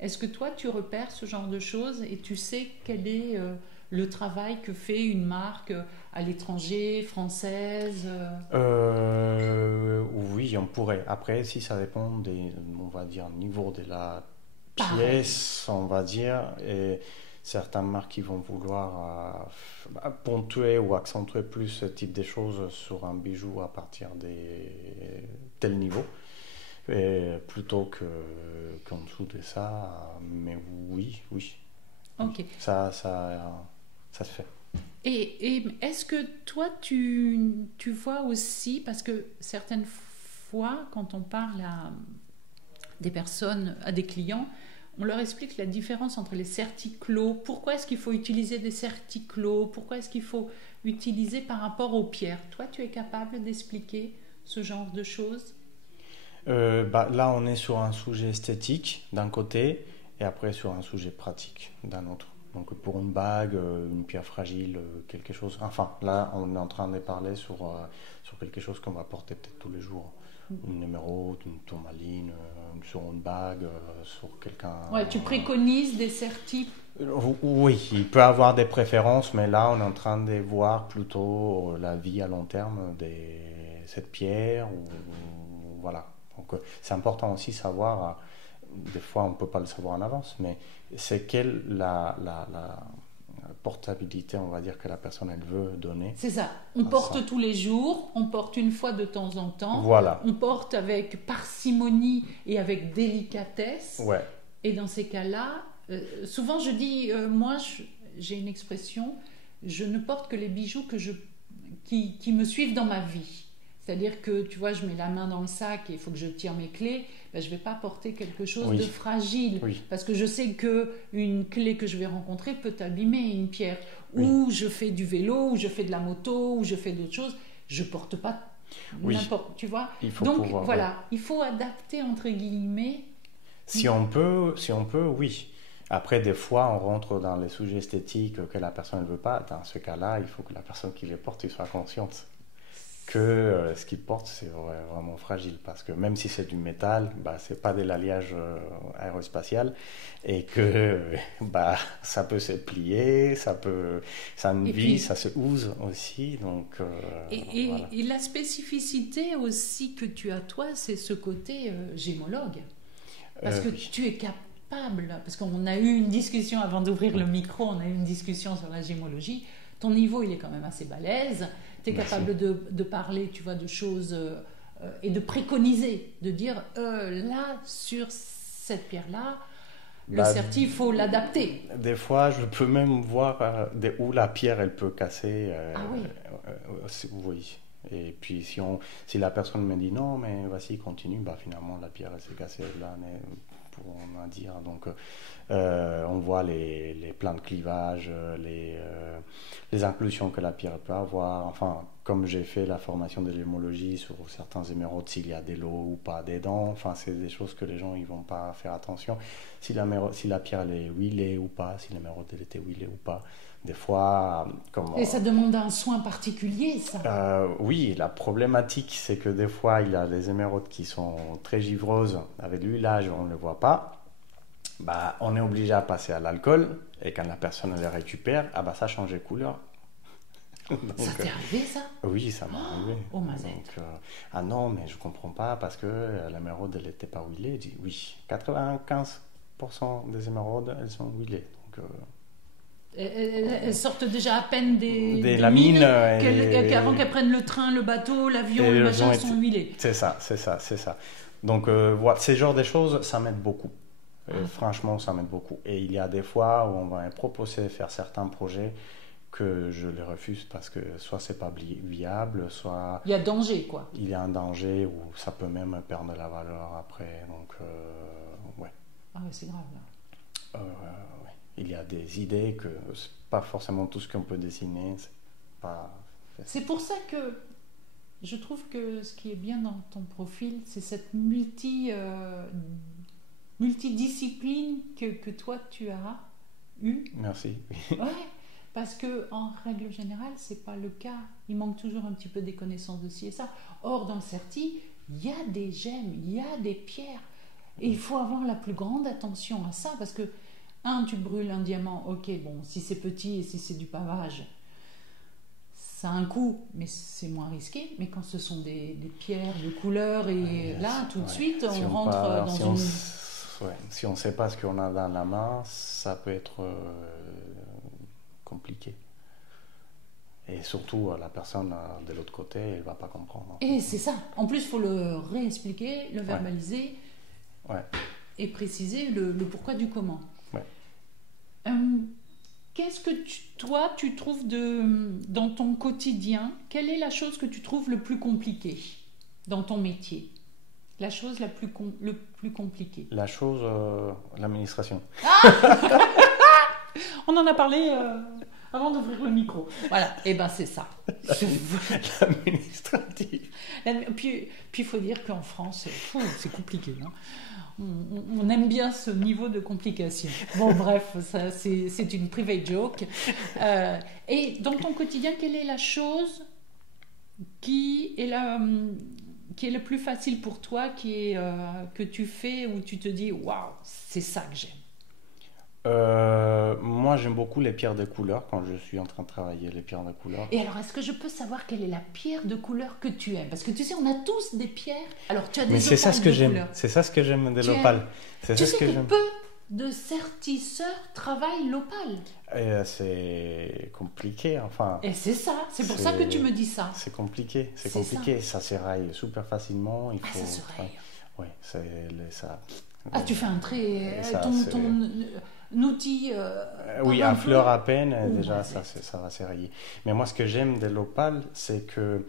Est-ce que toi tu repères ce genre de choses et tu sais quel est le travail que fait une marque à l'étranger, française? Oui, on pourrait. Après, si ça dépend on va dire, niveau de la pièce, on va dire, et certaines marques qui vont vouloir ponctuer ou accentuer plus ce type de choses sur un bijou à partir de tel niveau, plutôt qu'en dessous de ça. Mais oui. Ok. Ça se fait. Et est-ce que toi, tu vois aussi, parce que certaines fois, quand on parle à des personnes, à des clients, on leur explique la différence entre les certiclos. Pourquoi est-ce qu'il faut utiliser des certiclos? Pourquoi est-ce qu'il faut utiliser par rapport aux pierres? Toi, tu es capable d'expliquer ce genre de choses? Là, on est sur un sujet esthétique d'un côté et après sur un sujet pratique d'un autre. Donc pour une bague, une pierre fragile, quelque chose... Enfin, là, on est en train de parler sur quelque chose qu'on va porter peut-être tous les jours. Une émeraude, une tourmaline, sur une bague, sur quelqu'un... Ouais, tu préconises des certis? Oui, il peut avoir des préférences, mais là, on est en train de voir plutôt la vie à long terme de cette pierre. Voilà. Donc, c'est important aussi de savoir... Des fois, on ne peut pas le savoir en avance, mais c'est quelle la portabilité, on va dire, que la personne elle veut donner. C'est ça. On porte tous les jours, on porte une fois de temps en temps. Voilà. On porte avec parcimonie et avec délicatesse. Ouais. Et dans ces cas-là, souvent je dis, moi j'ai une expression, je ne porte que les bijoux qui me suivent dans ma vie. C'est-à-dire que, tu vois, je mets la main dans le sac et il faut que je tire mes clés. Je ne vais pas porter quelque chose de fragile. Oui. Parce que je sais qu'une clé que je vais rencontrer peut abîmer une pierre. Oui. Ou je fais du vélo, ou je fais de la moto, ou je fais d'autres choses. Je ne porte pas Oui. n'importe, tu vois. Il faut Donc pouvoir, voilà, il faut adapter entre guillemets. Si on peut, oui. Après, des fois, on rentre dans les sujets esthétiques que la personne ne veut pas. Dans ce cas-là, il faut que la personne qui les porte il soit consciente que ce qu'il porte, c'est vraiment fragile. Parce que même si c'est du métal, bah, c'est pas de l'alliage aérospatial. Et que bah, ça peut se plier, ça a une Et vie, puis, ça se use aussi. Donc, voilà. et la spécificité aussi que tu as toi, c'est ce côté gémologue. Parce que Oui. tu es capable, parce qu'on a eu une discussion avant d'ouvrir le micro, on a eu une discussion sur la gémologie. Ton niveau, il est quand même assez balèze. Tu es Merci. capable de parler, tu vois, de choses et de préconiser, de dire là, sur cette pierre-là, le Bah, certi, il faut l'adapter. Des fois, je peux même voir où la pierre elle peut casser. Ah oui. Oui. Et puis si la personne me dit non, mais vas-y, continue, bah finalement la pierre elle s'est cassée là, pour en dire. Donc on voit les plans de clivage, les inclusions que la pierre peut avoir. Enfin, comme j'ai fait la formation de l'émologie sur certains émeraudes, s'il y a des lots ou pas dedans, enfin c'est des choses que les gens ils vont pas faire attention. Si la pierre elle est huilée ou pas, si l'émeraude elle était huilée ou pas. Des fois, Et ça demande un soin particulier, ça. oui, la problématique, c'est que des fois, il y a des émeraudes qui sont très givreuses. Avec l'huilage, on ne le voit pas. Bah, on est obligé à passer à l'alcool. Et quand la personne les récupère, ah bah, ça change de couleur. Donc, Ça t'est arrivé, ça? oui, ça m'est arrivé. Oh, mazette. Donc, ah non, mais je ne comprends pas parce que l'émeraude, elle n'était pas huilée. Je dis oui, 95% des émeraudes, elles sont huilées. Donc, Elles sortent déjà à peine des lamines mines avant qu'elles prennent le train, le bateau, l'avion, Et le elles machin, ont sont huilées. C'est ça. Donc, voilà, ces genres de choses, ça m'aide beaucoup. Franchement, ça m'aide beaucoup. Et il y a des fois où on va me proposer de faire certains projets que je les refuse parce que soit c'est pas viable, soit Il y a danger, quoi. il y a un danger ou ça peut même perdre la valeur après. Donc, ouais. Ah ouais, c'est grave, là. Ouais. Il y a des idées que c'est pas forcément tout ce qu'on peut dessiner. C'est pas... C'est pour ça que je trouve que ce qui est bien dans ton profil, c'est cette multidiscipline que toi tu as eue. Merci. Ouais, parce que en règle générale, c'est pas le cas. Il manque toujours un petit peu des connaissances de ci et ça. Or, dans le certi, il y a des gemmes, il y a des pierres. Et il faut avoir la plus grande attention à ça, parce que, tu brûles un diamant, ok, bon, si c'est petit et si c'est du pavage, ça a un coût, mais c'est moins risqué. Mais quand ce sont des pierres de couleur, et là, tout de suite, Si on rentre dans une... Si on ne sait pas ce qu'on a dans la main, ça peut être compliqué. Et surtout, la personne de l'autre côté, elle ne va pas comprendre. Et c'est ça. En plus, il faut le réexpliquer, le verbaliser et préciser le pourquoi du comment. Ouais. Qu'est-ce que toi, tu trouves dans ton quotidien, quelle est la chose que tu trouves le plus compliquée dans ton métier? La chose le plus compliquée? La chose, l'administration. On en a parlé avant d'ouvrir le micro. Voilà, et ben c'est ça. L'administratif. Puis il faut dire qu'en France, c'est compliqué. Hein. On aime bien ce niveau de complication. Bon, bref, ça, c'est une private joke. Et dans ton quotidien, quelle est la chose qui est le plus facile pour toi, que tu fais, où tu te dis waouh, c'est ça que j'aime? Moi, j'aime beaucoup les pierres de couleur quand je suis en train de travailler les pierres de couleur. Et alors, est-ce que je peux savoir quelle est la pierre de couleur que tu aimes? Parce que tu sais, on a tous des pierres. Alors, tu as des Mais c'est ça ce que j'aime. couleur. C'est ça ce que j'aime de l'opale. Tu sais que peu de sertisseurs travaillent l'opale. C'est compliqué, enfin. Et c'est ça. C'est pour ça que tu me dis ça. C'est compliqué. C'est compliqué. Ça s'éraille super facilement. Il faut. Ça se raye. Oui, c'est ça. Tu fais un trait. Ton outil. Oui, un fleur à peine, déjà, ça va s'érailler. Mais moi, ce que j'aime de l'opale, c'est que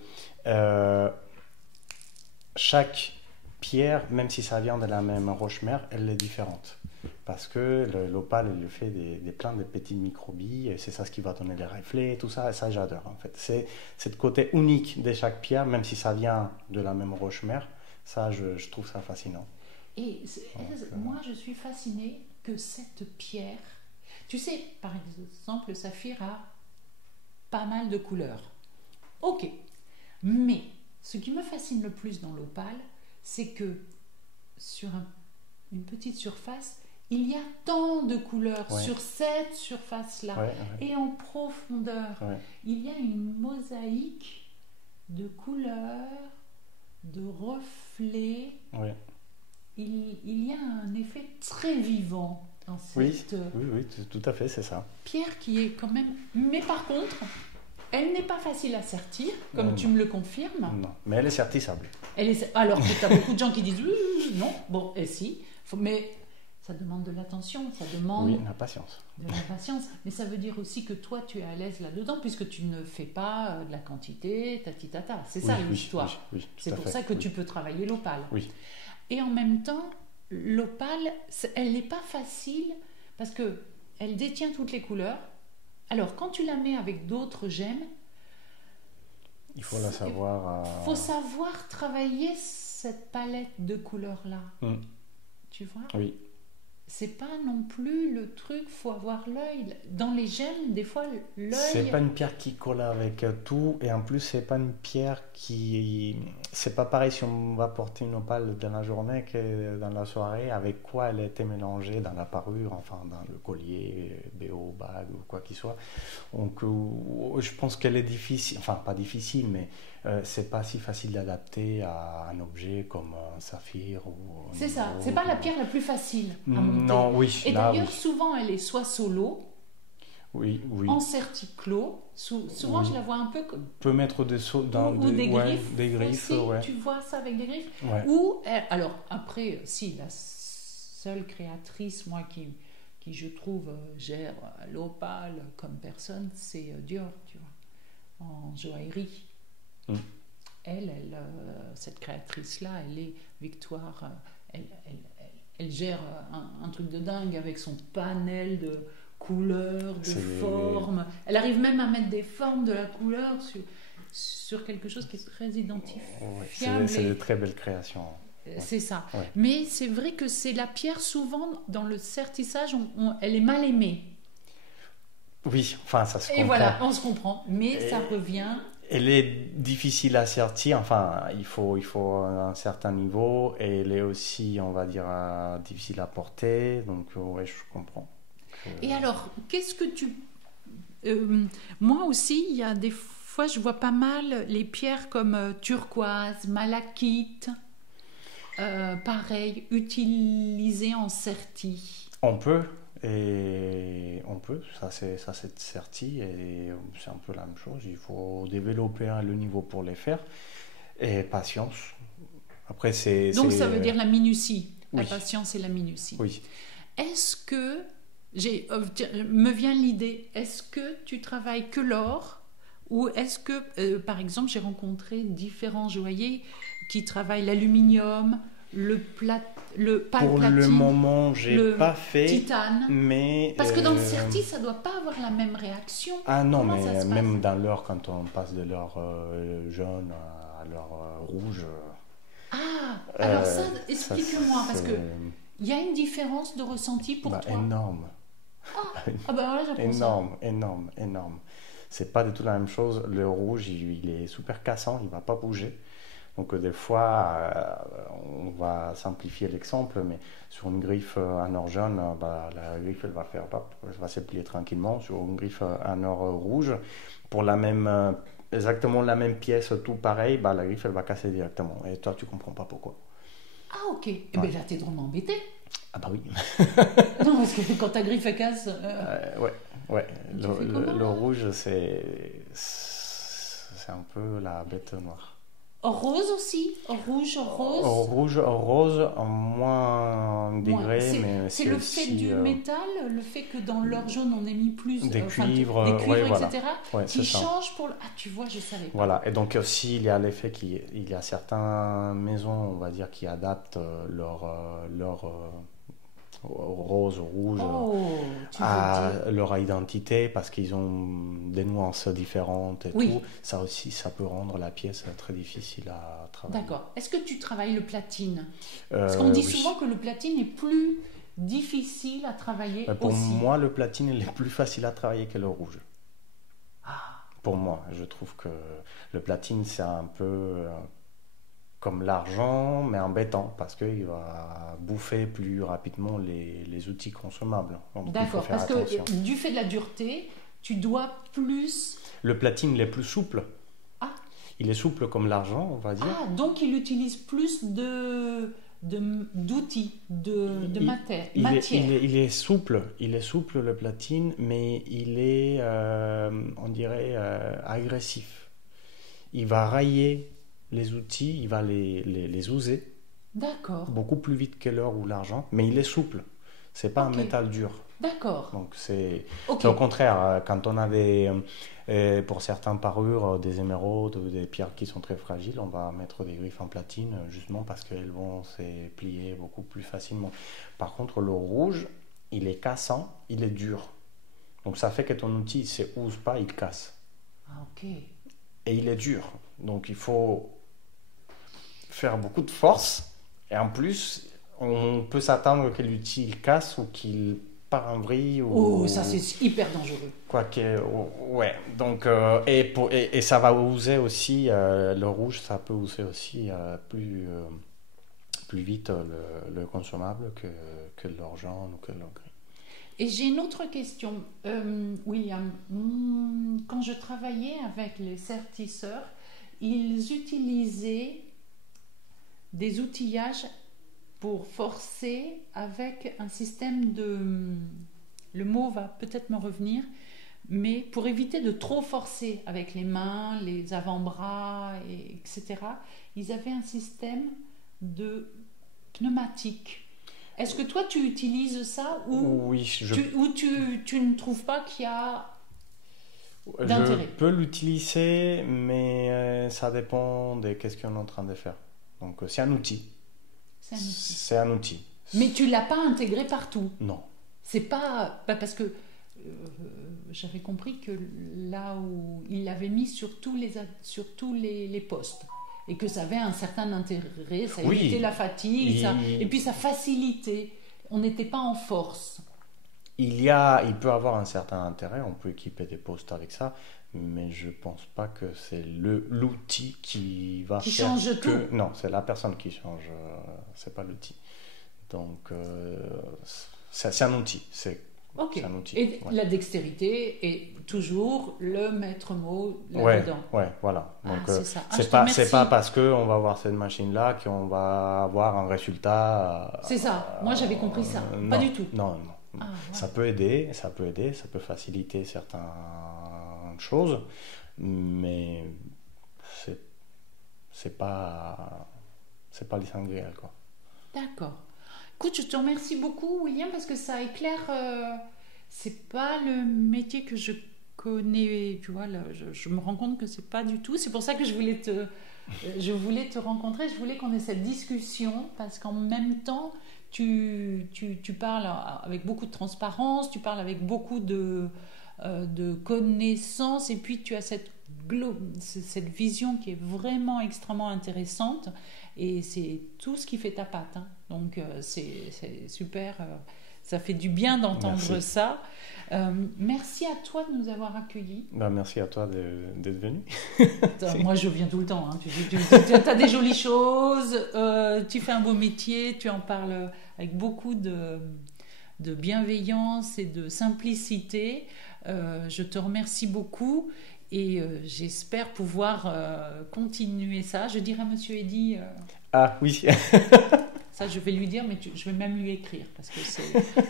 chaque pierre, même si ça vient de la même roche-mère, elle est différente. Parce que l'opale, il fait plein de petites microbilles, et c'est ça ce qui va donner les reflets, tout ça, et ça j'adore en fait. C'est le côté unique de chaque pierre, même si ça vient de la même roche-mère, ça je trouve ça fascinant. Et moi, je suis fascinée que cette pierre, tu sais, par exemple, le saphir a pas mal de couleurs. Ok, mais ce qui me fascine le plus dans l'opale, c'est que sur une petite surface, il y a tant de couleurs sur cette surface-là. Et en profondeur, il y a une mosaïque de couleurs, de reflets. Il y a un effet très vivant dans cette oui, tout à fait, c'est ça. pierre qui est quand même... Mais par contre, elle n'est pas facile à sertir, comme tu me le confirmes. Non, mais elle est sertissable. Alors que tu as beaucoup de gens qui disent non, bon, et si, mais ça demande de l'attention, ça demande la patience. de la patience. Mais ça veut dire aussi que toi, tu es à l'aise là-dedans, puisque tu ne fais pas de la quantité, tati-tata. C'est ça l'histoire. C'est pour ça que tu peux travailler l'opale. Oui. Et en même temps, l'opale, elle n'est pas facile parce que elle détient toutes les couleurs. Alors, quand tu la mets avec d'autres gemmes, il faut la savoir. Faut savoir travailler cette palette de couleurs-là. Tu vois ? Oui. C'est pas non plus le truc, faut avoir l'œil. Dans les gemmes, des fois, l'œil... C'est pas une pierre qui colle avec tout, et en plus, c'est pas une pierre qui... C'est pas pareil si on va porter une opale dans la journée que dans la soirée, avec quoi elle a été mélangée dans la parure, enfin dans le collier, béo, bague ou quoi qu'il soit. Donc, je pense qu'elle est difficile, enfin pas difficile, mais c'est pas si facile d'adapter à un objet comme un saphir ou... C'est ça, c'est pas la pierre la plus facile à monter. Non, oui. Et d'ailleurs, souvent, elle est soit solo, en certiclo. Souvent, je la vois un peu comme... On peut mettre des sauts dans des griffes. Des griffes, aussi, tu vois ça avec des griffes. Ou, alors, après, si, la seule créatrice, moi, qui je trouve gère l'opale comme personne, c'est Dior, tu vois, en joaillerie. Cette créatrice-là, elle est Victoire, elle gère un truc de dingue avec son panel de couleurs, de formes. Elle arrive même à mettre des formes de la couleur sur quelque chose qui est très identifiable. C'est de très belles créations. C'est ça. Mais c'est vrai que c'est la pierre, souvent, dans le sertissage, elle est mal aimée. Oui, enfin, ça se comprend. Et voilà, on se comprend. Mais ça revient... Elle est difficile à sertir, enfin, il faut un certain niveau, et elle est aussi, on va dire, difficile à porter, donc je comprends. Et alors, qu'est-ce que tu... moi aussi, il y a des fois, je vois pas mal les pierres comme turquoise, malachite, pareil, utilisées en serti. On peut, ça c'est serti, et c'est un peu la même chose. Il faut développer le niveau pour les faire, et patience. Après, donc ça veut dire la minutie, la patience et la minutie. Oui. Est-ce que, me vient l'idée, est-ce que tu travailles que l'or, ou est-ce que, par exemple, j'ai rencontré différents joailliers qui travaillent l'aluminium, le pour le moment, j'ai pas fait titane, mais parce que dans le serti, ça doit pas avoir la même réaction. Ah non, mais même dans l'or, quand on passe de l'or jaune à l'or rouge. Alors ça, explique-moi, parce que il y a une différence de ressenti pour toi. Énorme. Là, j'apprends énorme. C'est pas du tout la même chose. Le rouge, il est super cassant, il va pas bouger. Donc des fois, on va simplifier l'exemple, mais sur une griffe en or jaune, la griffe elle va se plier tranquillement. Sur une griffe en or rouge, pour exactement la même pièce, tout pareil, la griffe elle va casser directement. Et toi, tu comprends pas pourquoi. Ah ok. Et bien là, t'es drôlement embêté. Ah bah oui. Non, parce que quand ta griffe elle casse. Ouais. Le rouge, c'est un peu la bête noire. Rose aussi, rouge, rose. Rose en moins degré, mais c'est le fait du métal, le fait que dans l'or jaune on ait mis plus des cuivres, etc. Ouais, qui change pour tu vois, je savais pas. Voilà, et donc aussi il y a l'effet qu'il y a certaines maisons, on va dire, qui adaptent leur rose, rouge, Oh, tu veux à dire. leur identité parce qu'ils ont des nuances différentes et Oui. tout. Ça aussi, ça peut rendre la pièce très difficile à travailler. D'accord. Est-ce que tu travailles le platine? Parce qu'on dit Oui. souvent que le platine est plus difficile à travailler Mais pour aussi. moi, le platine il est plus facile à travailler que le rouge. Ah, Pour moi, je trouve que le platine, c'est un peu comme l'argent, mais embêtant, parce qu'il va bouffer plus rapidement les outils consommables. Donc, il faut d'accord. faire Parce attention. que du fait de la dureté, tu dois plus. Le platine, il est plus souple. Ah, Il est souple comme l'argent, on va dire. ah, donc il utilise plus d'outils, de Il- matière. il est souple, le platine, mais il est, on dirait, agressif. Il va railler les outils, il va les user D'accord, beaucoup plus vite que l'or ou l'argent, mais il est souple. C'est pas Ok. un métal dur. d'accord. Donc c'est Ok, au contraire, quand on a pour certaines parures, des émeraudes ou des pierres qui sont très fragiles, on va mettre des griffes en platine justement parce qu'elles vont se plier beaucoup plus facilement. Par contre, le rouge, il est cassant, il est dur. Donc ça fait que ton outil ne se use pas, il casse. ah, ok. Et il est dur. Donc il faut faire beaucoup de force. Et en plus, on peut s'attendre que l'outil il casse ou qu'il part en vrille. Oh, ça c'est hyper dangereux. Quoique, ouais. Donc, et ça va user aussi, le rouge, ça peut user aussi plus vite le consommable que l'or jaune ou que l'or gris. Et j'ai une autre question, William. Quand je travaillais avec les sertisseurs, ils utilisaient des outillages pour forcer avec un système de... Le mot va peut-être me revenir, mais pour éviter de trop forcer avec les mains, les avant-bras, etc., ils avaient un système de pneumatique. Est-ce que toi tu utilises ça ou Oui, tu ne trouves pas qu'il y a je d'intérêt? peux l'utiliser, mais ça dépend de ce qu'on est en train de faire. Donc, c'est un outil. C'est un outil. C'est un outil. Mais tu l'as pas intégré partout. Non. C'est pas parce que j'avais compris que là où il l'avait mis sur tous les postes et que ça avait un certain intérêt, ça Oui. évitait la fatigue, Il- et puis ça facilitait. On n'était pas en force. Il peut avoir un certain intérêt, on peut équiper des postes avec ça, mais je pense pas que c'est l'outil qui va Qui faire change que... tout. Non, c'est la personne qui change, c'est pas l'outil. Donc, c'est un outil, Ok. c'est un outil. Et Ouais. la dextérité est toujours le maître mot Ouais, là-dedans. ouais, voilà. Ah, Donc, c'est ça. Ah, c'est je te pas remercie. parce qu'on va avoir cette machine-là qu'on va avoir un résultat. C'est ça. Moi, j'avais compris ça. Pas Non, du tout. non. Ah, ouais. Ça peut aider, ça peut faciliter certaines choses, mais c'est pas l'essentiel, quoi. D'accord. Écoute, je te remercie beaucoup, William, parce que ça éclaire. C'est pas le métier que je connais. Tu vois, là, je me rends compte que c'est pas du tout. C'est pour ça que je voulais te rencontrer. Je voulais qu'on ait cette discussion parce qu'en même temps, tu parles avec beaucoup de transparence, tu parles avec beaucoup de connaissances, et puis tu as cette vision qui est vraiment extrêmement intéressante. Et c'est tout ce qui fait ta patte, hein. Donc c'est super, ça fait du bien d'entendre Merci. ça. Merci à toi de nous avoir accueillis. Ben, merci à toi d'être venu. Moi je viens tout le temps, hein. Tu as des jolies choses, tu fais un beau métier, tu en parles avec beaucoup de bienveillance et de simplicité. Je te remercie beaucoup. Et j'espère pouvoir continuer ça. Je dirai à Monsieur Eddy, Ah oui, ça je vais lui dire, mais je vais même lui écrire parce que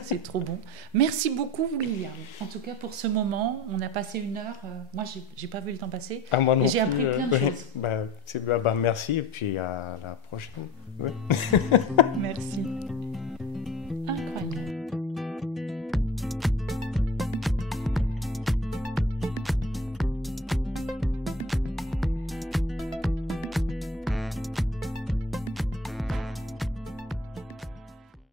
c'est trop bon. Merci beaucoup, William. En tout cas, pour ce moment, on a passé 1 heure. Moi, j'ai pas vu le temps passer. à moi non Et j'ai plus, appris plein de ouais. choses. Ben, merci et puis à la prochaine. Ouais. Merci.